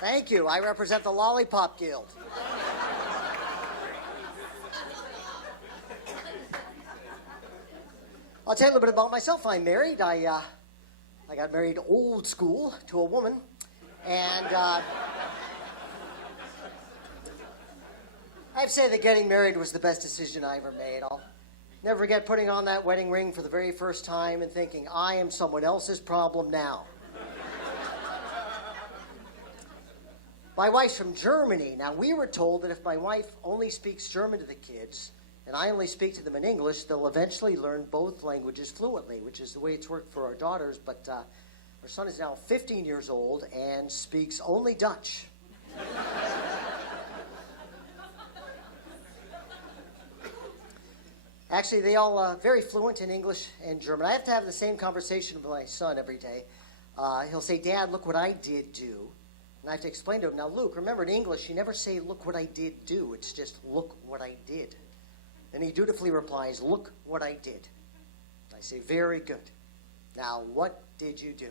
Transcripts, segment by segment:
Thank you. I represent the Lollipop Guild. I'll tell you a little bit about myself. I'm married. I got married old school to a woman, and I have to say that getting married was the best decision I ever made. I'll never forget putting on that wedding ring for the very first time and thinking, I am someone else's problem now. My wife's from Germany. Now, we were told that if my wife only speaks German to the kids, and I only speak to them in English, they'll eventually learn both languages fluently, which is the way it's worked for our daughters. But our son is now 15 years old and speaks only Dutch. Actually, they all very fluent in English and German. I have to have the same conversation with my son every day. He'll say, Dad, look what I did do. And I have to explain to him, now, Luke, remember in English, you never say, look what I did do. It's just, look what I did. Then he dutifully replies, look what I did. I say, very good. Now, what did you do?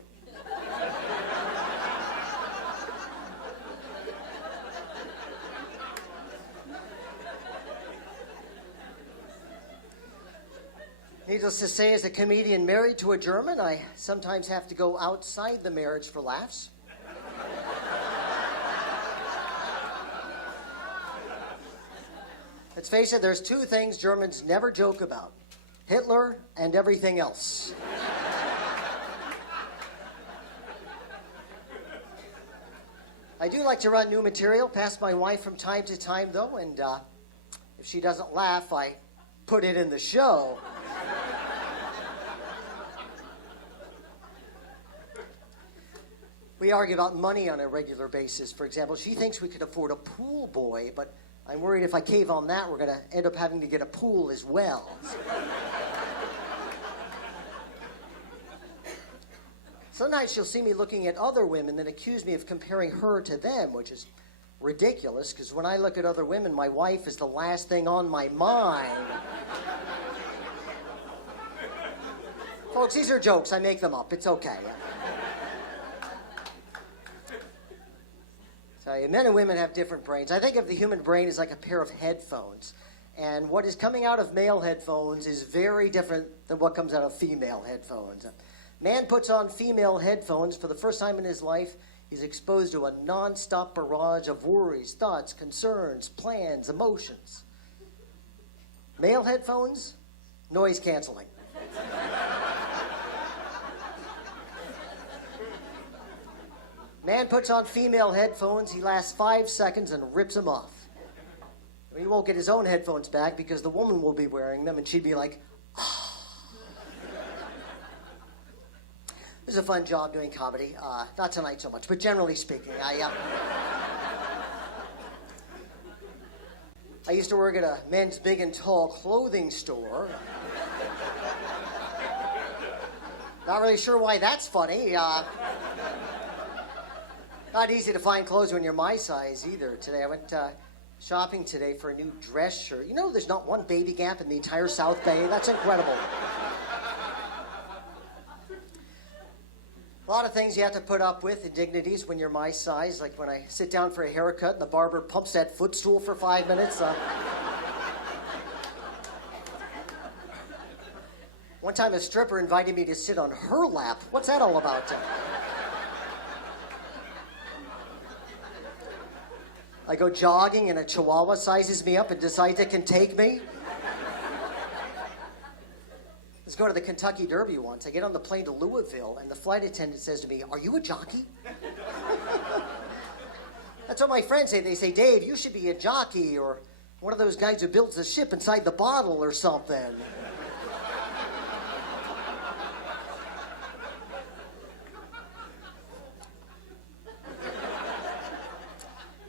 Needless to say, as a comedian married to a German, I sometimes have to go outside the marriage for laughs. Let's face it, there's two things Germans never joke about. Hitler and everything else. I do like to run new material past my wife from time to time, though, and if she doesn't laugh, I put it in the show. We argue about money on a regular basis. For example, she thinks we could afford a pool boy, but I'm worried if I cave on that, we're going to end up having to get a pool as well. Sometimes she'll see me looking at other women and accuse me of comparing her to them, which is ridiculous, because when I look at other women, my wife is the last thing on my mind. Folks, these are jokes. I make them up. It's okay. Men and women have different brains. I think of the human brain as like a pair of headphones. And what is coming out of male headphones is very different than what comes out of female headphones. Man puts on female headphones for the first time in his life. He's exposed to a nonstop barrage of worries, thoughts, concerns, plans, emotions. Male headphones, noise canceling. Man puts on female headphones, he lasts 5 seconds and rips them off. He won't get his own headphones back because the woman will be wearing them and she'd be like, oh. This is a fun job doing comedy. Not tonight so much, but generally speaking, I used to work at a men's big and tall clothing store. Not really sure why that's funny. Not easy to find clothes when you're my size either. Today I went shopping today for a new dress shirt. You know there's not one baby gap in the entire South Bay? That's incredible. A lot of things you have to put up with, indignities, when you're my size, like when I sit down for a haircut and the barber pumps that footstool for 5 minutes. One time a stripper invited me to sit on her lap. What's that all about? I go jogging and a chihuahua sizes me up and decides it can take me. Let's go to the Kentucky Derby once. I get on the plane to Louisville and the flight attendant says to me, are you a jockey? That's what my friends say. They say, Dave, you should be a jockey or one of those guys who builds a ship inside the bottle or something.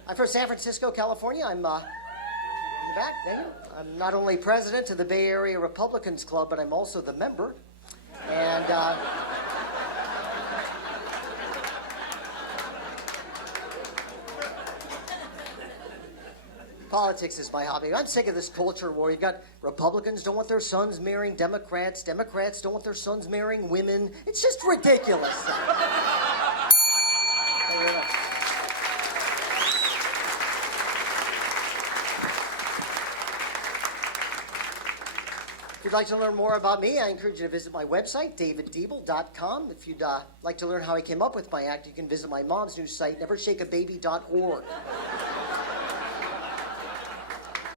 I'm from San Francisco, California. I'm in the back. Thank you. I'm not only president of the Bay Area Republicans Club, but I'm also the member. And politics is my hobby. I'm sick of this culture war. You've got Republicans don't want their sons marrying Democrats. Democrats don't want their sons marrying women. It's just ridiculous. Thank you very much. you'd like to learn more about me, I encourage you to visit my website, daviddeeble.com. If you'd like to learn how I came up with my act, you can visit my mom's new site, nevershakeababy.org.